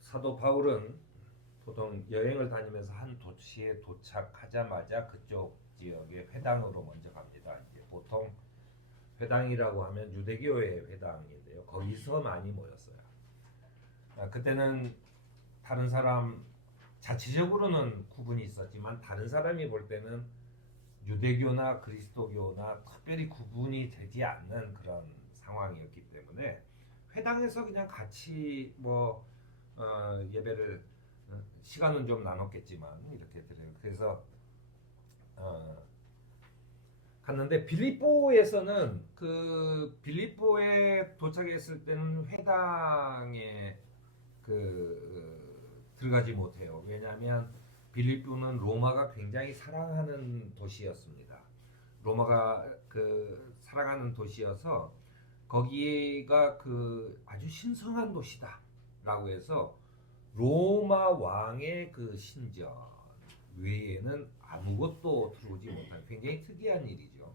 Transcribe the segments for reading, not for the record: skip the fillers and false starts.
사도 바울은 보통 여행을 다니면서 한 도시에 도착하자마자 그쪽 지역의 회당으로 먼저 갑니다. 이제 보통 회당이라고 하면 유대교의 회당인데요. 거기서 많이 모였어요. 그때는 다른 사람 자체적으로는 구분이 있었지만 다른 사람이 볼 때는 유대교나 그리스도교나 특별히 구분이 되지 않는 그런 상황이었기 때문에 회당에서 그냥 같이 예배를 시간은 좀 나눴겠지만 이렇게 드려요. 그래서 갔는데 빌립보에서는 그 빌립보에 도착했을 때는 회당에 들어가지 못해요. 왜냐하면 빌립보는 로마가 굉장히 사랑하는 도시였습니다. 로마가 사랑하는 도시여서 거기가 아주 신성한 도시다라고 해서 로마 왕의 신전 외에는 아무것도 들어오지 못한 굉장히 특이한 일이죠.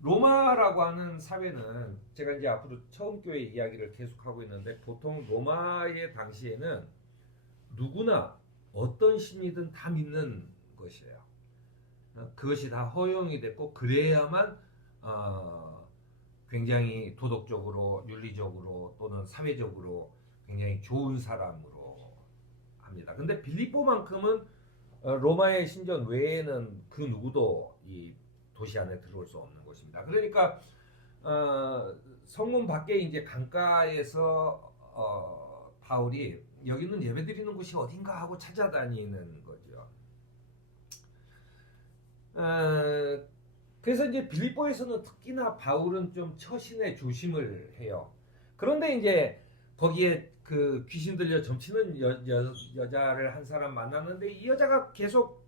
로마라고 하는 사회는 제가 이제 앞으로 처음 교회 이야기를 계속하고 있는데 보통 로마의 당시에는 누구나 어떤 신이든 다 믿는 것이에요. 그것이 다 허용이 됐고 그래야만 굉장히 도덕적으로 윤리적으로 또는 사회적으로 굉장히 좋은 사람으로 합니다. 근데 빌립보만큼은 로마의 신전 외에는 그 누구도 이 도시 안에 들어올 수 없는 곳입니다. 그러니까 성문 밖에 이제 강가에서 바울이 여기는 예배드리는 곳이 어딘가 하고 찾아다니는 거죠. 그래서 이제 빌립보에서는 특히나 바울은 좀 처신에 조심을 해요. 그런데 이제 거기에 귀신 들려 점치는 여자를 한 사람 만났는데 이 여자가 계속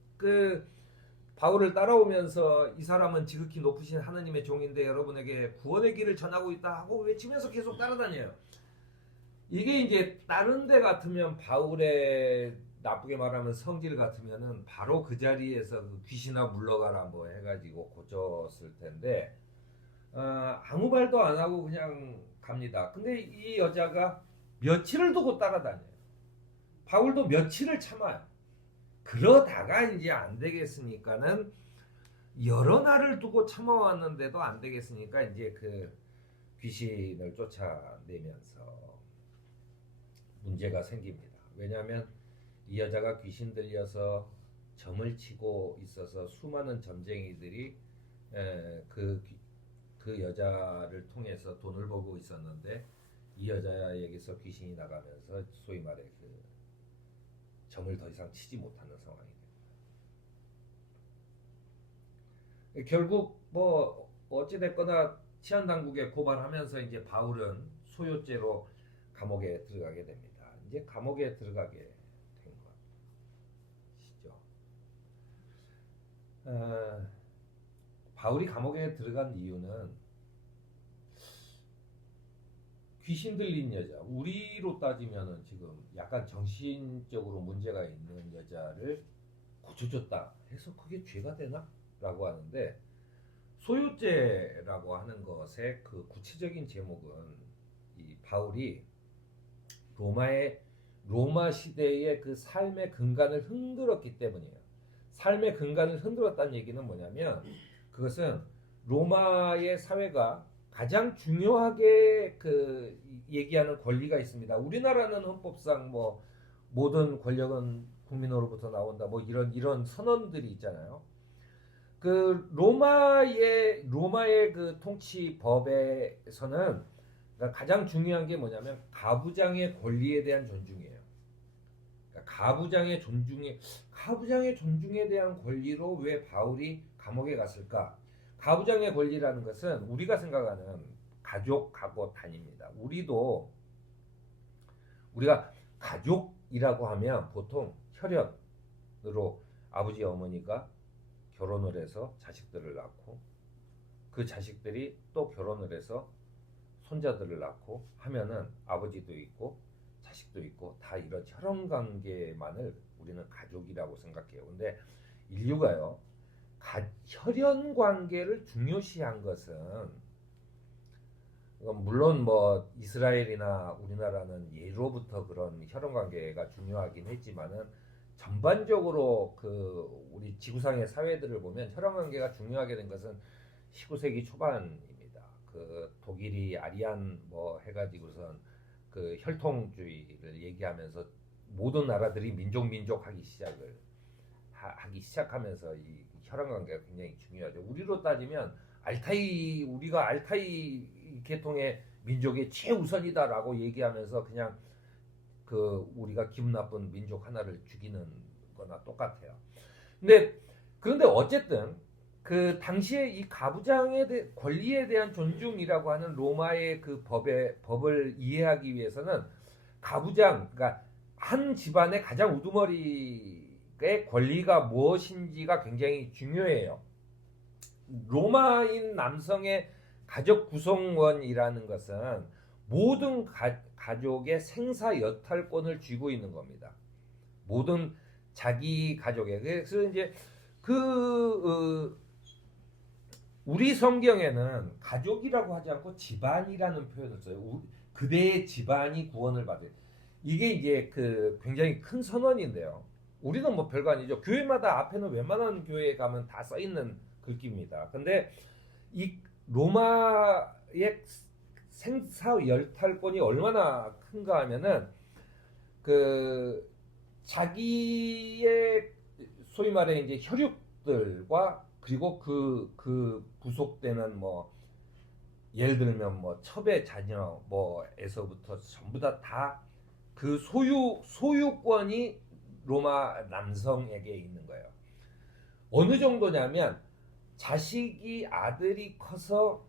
바울을 따라오면서 이 사람은 지극히 높으신 하느님의 종인데 여러분에게 구원의 길을 전하고 있다 하고 외치면서 계속 따라다녀요. 이게 이제 다른 데 같으면 바울의 나쁘게 말하면 성질 같으면은 바로 그 자리에서 귀신아 물러가라 해가지고 고쳤을 텐데 아무 말도 안 하고 그냥 갑니다. 근데 이 여자가 며칠을 두고 따라다녀요. 바울도 며칠을 참아요. 그러다가 이제 안 되겠으니까는 여러 날을 두고 참아왔는데도 안 되겠으니까 이제 귀신을 쫓아내면서 문제가 생깁니다. 왜냐하면 이 여자가 귀신 들려서 점을 치고 있어서 수많은 점쟁이들이 그 여자를 통해서 돈을 벌고 있었는데 이 여자에게서 귀신이 나가면서 소위 말해 점을 더 이상 치지 못하는 상황이 됩니다. 결국 어찌 됐거나 치안 당국에 고발하면서 이제 바울은 소요죄로 감옥에 들어가게 됩니다. 이제 감옥에 들어가게 된 것이죠. 바울이 감옥에 들어간 이유는 귀신 들린 여자, 우리로 따지면은 지금 약간 정신적으로 문제가 있는 여자를 고쳐줬다 해서 그게 죄가 되나? 라고 하는데 소유죄라고 하는 것의 구체적인 제목은 이 바울이 로마 시대의 삶의 근간을 흔들었기 때문이에요. 삶의 근간을 흔들었다는 얘기는 뭐냐면 그것은 로마의 사회가 가장 중요하게 얘기하는 권리가 있습니다. 우리나라는 헌법상 모든 권력은 국민으로부터 나온다 이런 선언들이 있잖아요. 로마의 통치법에서는 가장 중요한 게 뭐냐면 가부장의 권리에 대한 존중이에요. 그러니까 가부장의 존중에 대한 권리로 왜 바울이 감옥에 갔을까? 가부장의 권리라는 것은 우리가 생각하는 가족하고 다릅니다. 우리가 가족이라고 하면 보통 혈연으로 아버지 어머니가 결혼을 해서 자식들을 낳고 그 자식들이 또 결혼을 해서 손자들을 낳고 하면은 아버지도 있고 자식도 있고 다 이런 혈연 관계만을 우리는 가족이라고 생각해요. 근데 인류가요 혈연 관계를 중요시한 것은 물론 뭐 이스라엘이나 우리나라는 예로부터 그런 혈연 관계가 중요하긴 했지만은 전반적으로 그 우리 지구상의 사회들을 보면 혈연 관계가 중요하게 된 것은 19세기 초반입니다. 그 독일이 아리안 뭐 해가지고선 그 혈통주의를 얘기하면서 모든 나라들이 민족 하기 시작하면서 이 혈연 관계가 굉장히 중요하죠. 우리로 따지면 우리가 알타이 계통의 민족의 최우선이다라고 얘기하면서 그냥 그 우리가 기분 나쁜 민족 하나를 죽이는 거나 똑같아요. 그런데 어쨌든 그 당시에 이 가부장의 권리에 대한 존중이라고 하는 로마의 그 법을 이해하기 위해서는 그러니까 한 집안의 가장 우두머리의 권리가 무엇인지가 굉장히 중요해요. 로마인 남성의 가족 구성원이라는 것은 모든 가족의 생사 여탈권을 쥐고 있는 겁니다. 모든 자기 가족의. 그래서 이제 우리 성경에는 가족이라고 하지 않고 집안이라는 표현을 써요. 그대의 집안이 구원을 받을. 이게 이제 그 굉장히 큰 선언인데요. 우리는 뭐 별거 아니죠. 교회마다 앞에는 웬만한 교회에 가면 다 써 있는 글귀입니다. 근데 이 로마의 생사 열탈권이 얼마나 큰가 하면은 그 자기의 소위 말해 이제 혈육들과 그리고 그 부속되는 뭐 예를 들면 뭐 첩의 자녀 뭐에서부터 전부 다 그 소유권이 로마 남성에게 있는 거예요. 어느 정도냐면 자식이 아들이 커서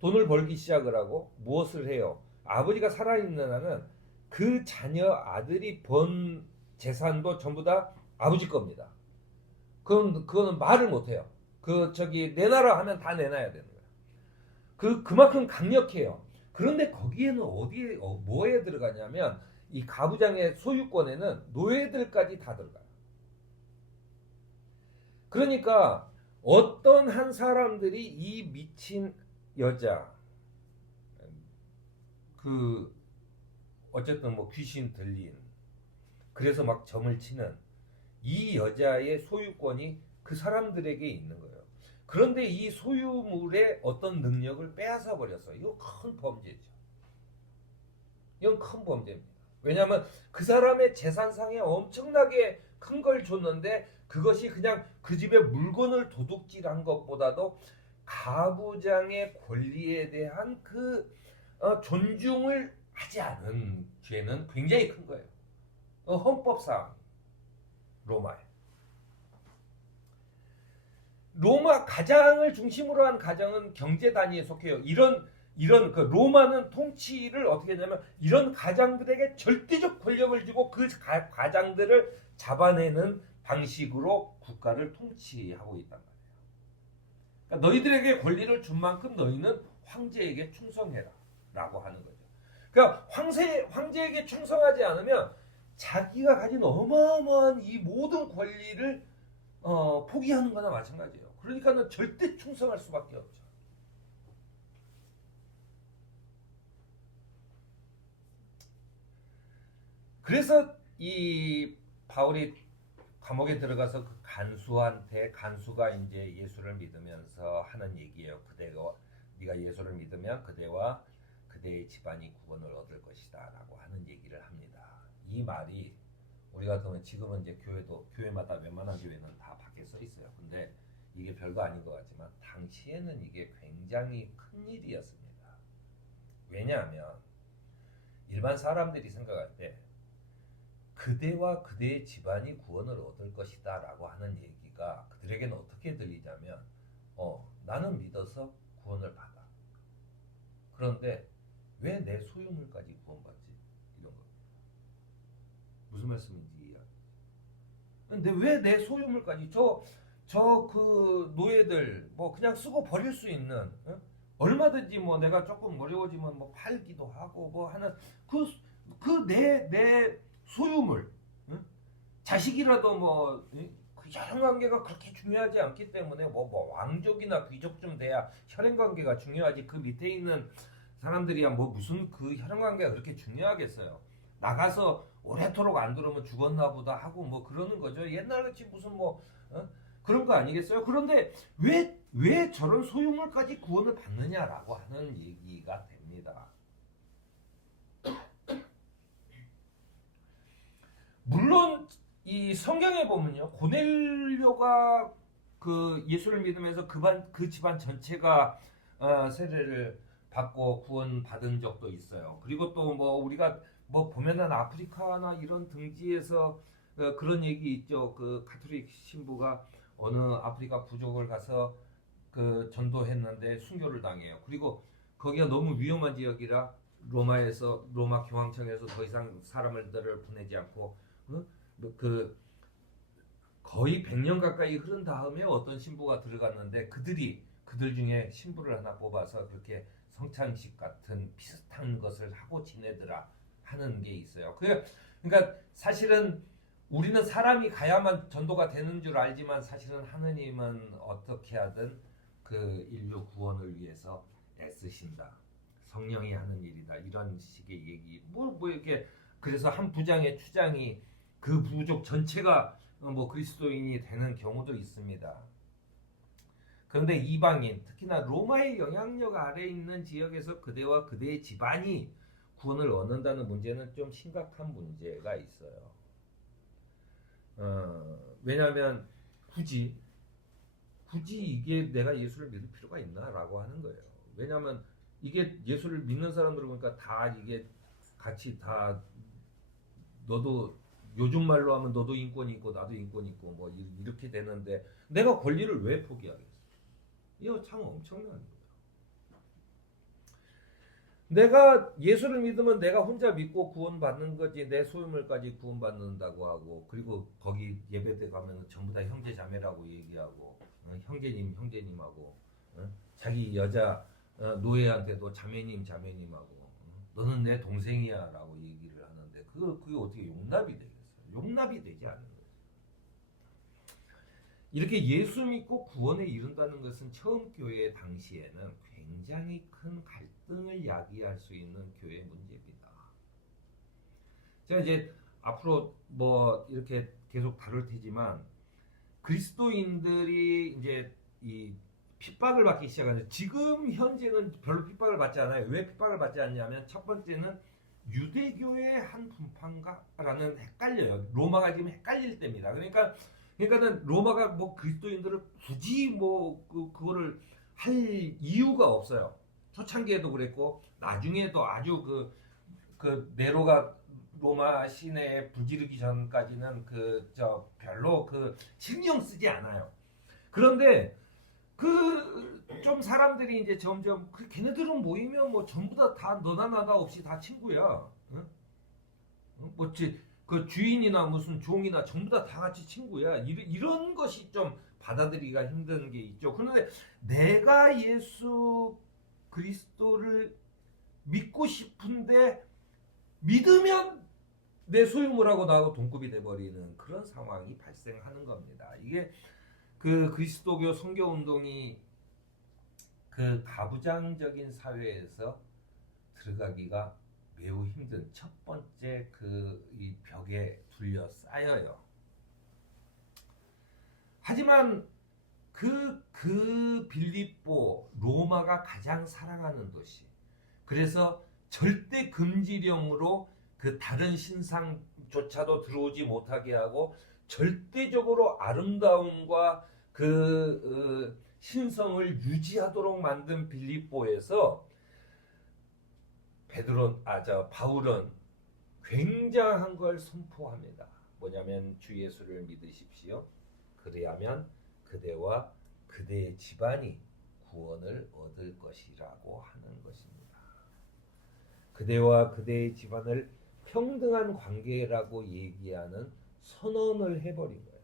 돈을 벌기 시작을 하고 무엇을 해요? 아버지가 살아있는 한은 그 자녀 아들이 번 재산도 전부 다 아버지 겁니다. 그거는 말을 못해요. 내놔라 하면 다 내놔야 되는 거예요. 그만큼 강력해요. 그런데 거기에는 뭐에 들어가냐면 이 가부장의 소유권에는 노예들까지 다 들어가요. 그러니까 어떤 한 사람들이 이 미친 여자 어쨌든 뭐 귀신 들린 그래서 막 점을 치는 이 여자의 소유권이 그 사람들에게 있는 거예요. 그런데 이 소유물의 어떤 능력을 빼앗아 버렸어요. 이거 큰 범죄죠. 이건 큰 범죄입니다. 왜냐하면 그 사람의 재산상에 엄청나게 큰 걸 줬는데 그것이 그냥 그 집의 물건을 도둑질한 것보다도 가부장의 권리에 대한 존중을 하지 않은 죄는 굉장히 큰 거예요. 헌법상 로마 가장을 중심으로 한 가정은 경제 단위에 속해요. 이런 그 로마는 통치를 어떻게 했냐면 이런 가장들에게 절대적 권력을 주고 그 가장들을 잡아내는 방식으로 국가를 통치하고 있단 말이에요. 그러니까 너희들에게 권리를 준 만큼 너희는 황제에게 충성해라 라고 하는 거죠. 그러니까 황제에게 충성하지 않으면 자기가 가진 어마어마한 이 모든 권리를 포기하는 거나 마찬가지예요. 그러니까는 절대 충성할 수밖에 없죠. 그래서 이 바울이 감옥에 들어가서 그 간수가 이제 예수를 믿으면서 하는 얘기예요. 네가 예수를 믿으면 그대와 그대의 집안이 구원을 얻을 것이다라고 하는 얘기를 합니다. 이 말이 우리가 보면 지금은 이제 교회마다 웬만한 교회는 다 밖에 써 있어요. 근데 이게 별거 아닌 것 같지만 당시에는 이게 굉장히 큰 일이었습니다. 왜냐하면 일반 사람들이 생각할 때 그대와 그대의 집안이 구원을 얻을 것이다 라고 하는 얘기가 그들에게는 어떻게 들리냐면 나는 믿어서 구원을 받아. 그런데 왜 내 소유물까지 구원받지? 이런 겁니다. 무슨 말씀인지 이해하죠? 근데 왜 내 소유물까지 그 노예들 뭐 그냥 쓰고 버릴 수 있는 얼마든지 뭐 내가 조금 어려워지면 뭐 팔기도 하고 뭐 하는 내 소유물 자식이라도 뭐 혈연 관계가 그렇게 중요하지 않기 때문에 뭐 왕족이나 귀족 좀 돼야 혈연 관계가 중요하지. 그 밑에 있는 사람들이야 뭐 무슨 그 혈연 관계가 그렇게 중요하겠어요. 나가서 오래도록 안 들어오면 죽었나 보다 하고 뭐 그러는 거죠. 옛날같이 무슨 뭐 그런 거 아니겠어요? 그런데 왜 저런 소유물까지 구원을 받느냐라고 하는 얘기가 됩니다. 물론 이 성경에 보면요, 고넬료가 그 예수를 믿으면서 그 집안 전체가 세례를 받고 구원 받은 적도 있어요. 그리고 또 뭐 우리가 뭐 보면은 아프리카나 이런 등지에서 그런 얘기 있죠. 그 가톨릭 신부가 어느 아프리카 부족을 가서 그 전도했는데 순교를 당해요. 그리고 거기가 너무 위험한 지역이라 로마 교황청에서 더 이상 사람들을 보내지 않고 그 거의 100년 가까이 흐른 다음에 어떤 신부가 들어갔는데 그들 중에 신부를 하나 뽑아서 그렇게 성찬식 같은 비슷한 것을 하고 지내더라 하는 게 있어요. 그러니까 사실은 우리는 사람이 가야만 전도가 되는 줄 알지만 사실은 하느님은 어떻게 하든 그 인류 구원을 위해서 애쓰신다. 성령이 하는 일이다. 이런 식의 얘기. 뭐 이렇게 그래서 한 부장의 추장이 그 부족 전체가 뭐 그리스도인이 되는 경우도 있습니다. 그런데 이방인, 특히나 로마의 영향력 아래 있는 지역에서 그대와 그대의 집안이 구원을 얻는다는 문제는 좀 심각한 문제가 있어요. 왜냐하면 굳이 이게 내가 예수를 믿을 필요가 있나라고 하는 거예요. 왜냐하면 이게 예수를 믿는 사람들 보니까 다 이게 같이 다 너도 요즘 말로 하면 너도 인권이 있고 나도 인권이 있고 뭐 이렇게 되는데 내가 권리를 왜 포기하겠어? 이거 참 엄청난 거예요. 내가 예수를 믿으면 내가 혼자 믿고 구원받는 거지 내 소유물까지 구원받는다고 하고 그리고 거기 예배대 가면 전부 다 형제 자매라고 얘기하고 형제님하고 자기 여자 노예한테도 자매님하고 너는 내 동생이야라고 얘기를 하는데 그게 어떻게 용납이 되겠어요? 용납이 되지 않는 거죠. 이렇게 예수 믿고 구원에 이른다는 것은 처음 교회 당시에는 굉장히 큰 갈등을 야기할 수 있는 교회 문제입니다. 제가 이제 앞으로 뭐 이렇게 계속 다룰 테지만 그리스도인들이 이제 이 핍박을 받기 시작하는 지금 현재는 별로 핍박을 받지 않아요. 왜 핍박을 받지 않냐면 첫 번째는 유대교의 한 분파인가라는 헷갈려요. 로마가 지금 헷갈릴 때입니다. 그러니까는 로마가 뭐 그리스도인들을 굳이 뭐 그거를 할 이유가 없어요. 초창기에도 그랬고 나중에도 아주 그 네로가 로마 시내에 불지르기 전까지는 별로 신경 쓰지 않아요. 그런데 좀 사람들이 이제 점점 걔네들은 모이면 뭐 전부 다 너나 나나 없이 다 친구야. 응? 그 주인이나 무슨 종이나 전부 다 같이 친구야. 이런 것이 좀 받아들이기가 힘든 게 있죠. 그런데 내가 예수 그리스도를 믿고 싶은데 믿으면 내 소유물하고 나하고 동급이 돼버리는 그런 상황이 발생하는 겁니다. 이게 그 그리스도교 선교운동이 그 가부장적인 사회에서 들어가기가 매우 힘든 첫 번째 이 벽에 둘러싸여요. 하지만 그 빌립보 로마가 가장 사랑하는 도시. 그래서 절대 금지령으로 그 다른 신상조차도 들어오지 못하게 하고 절대적으로 아름다움과 신성을 유지하도록 만든 빌립보에서 바울은 굉장한 걸 선포합니다. 뭐냐면 주 예수를 믿으십시오. 그리하면 그대와 그대의 집안이 구원을 얻을 것이라고 하는 것입니다. 그대와 그대의 집안을 평등한 관계라고 얘기하는 선언을 해버린 거예요.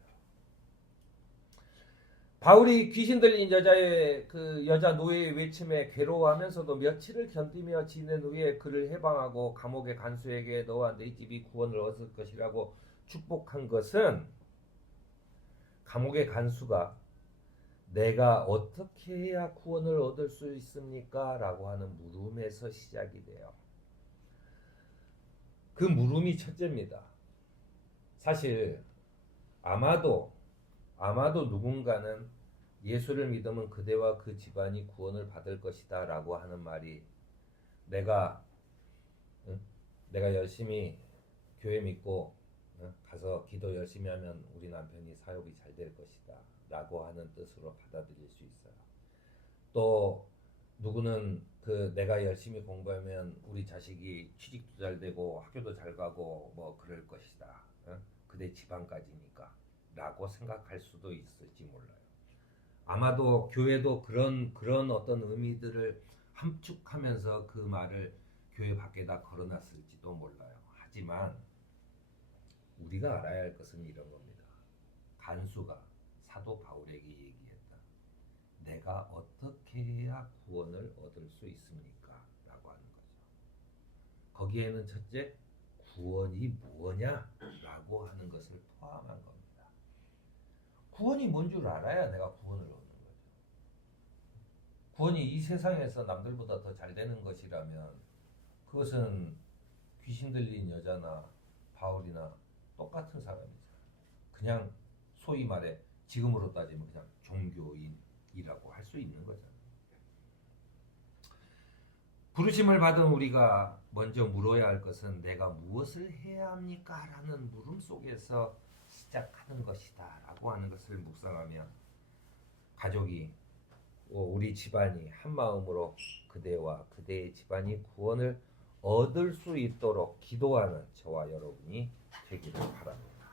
바울이 귀신 들린 여자 노예의 외침에 괴로워하면서도 며칠을 견디며 지낸 후에 그를 해방하고 감옥의 간수에게 너와 네 집이 구원을 얻을 것이라고 축복한 것은 감옥의 간수가 내가 어떻게 해야 구원을 얻을 수 있습니까? 라고 하는 물음에서 시작이 돼요. 그 물음이 첫째입니다. 사실 아마도 누군가는 예수를 믿으면 그대와 그 집안이 구원을 받을 것이다 라고 하는 말이 내가 열심히 교회 믿고 가서 기도 열심히 하면 우리 남편이 사업이 잘 될 것이다 라고 하는 뜻으로 받아들일 수 있어요. 또 누구는 내가 열심히 공부하면 우리 자식이 취직도 잘 되고 학교도 잘 가고 뭐 그럴 것이다. 그대 집안까지니까 라고 생각할 수도 있을지 몰라요. 아마도 교회도 그런 어떤 의미들을 함축하면서 그 말을 교회 밖에다 걸어놨을지도 몰라요. 하지만 우리가 알아야 할 것은 이런 겁니다. 간수가 사도 바울에게 얘기했다. 내가 어떻게 해야 구원을 얻을 수 있습니까? 라고 하는 거죠. 거기에는 첫째, 구원이 뭐냐? 라고 하는 것을 포함한 겁니다. 구원이 뭔 줄 알아야 내가 구원을 얻는 거죠. 구원이 이 세상에서 남들보다 더 잘 되는 것이라면 그것은 귀신 들린 여자나 바울이나 똑같은 사람이잖아요. 그냥 소위 말해 지금으로 따지면 그냥 종교인이라고 할 수 있는 거잖아요. 부르심을 받은 우리가 먼저 물어야 할 것은 내가 무엇을 해야 합니까? 라는 물음 속에서 시작하는 것이다 라고 하는 것을 묵상하면 가족이 우리 집안이 한 마음으로 그대와 그대의 집안이 구원을 얻을 수 있도록 기도하는 저와 여러분이 되기를 바랍니다.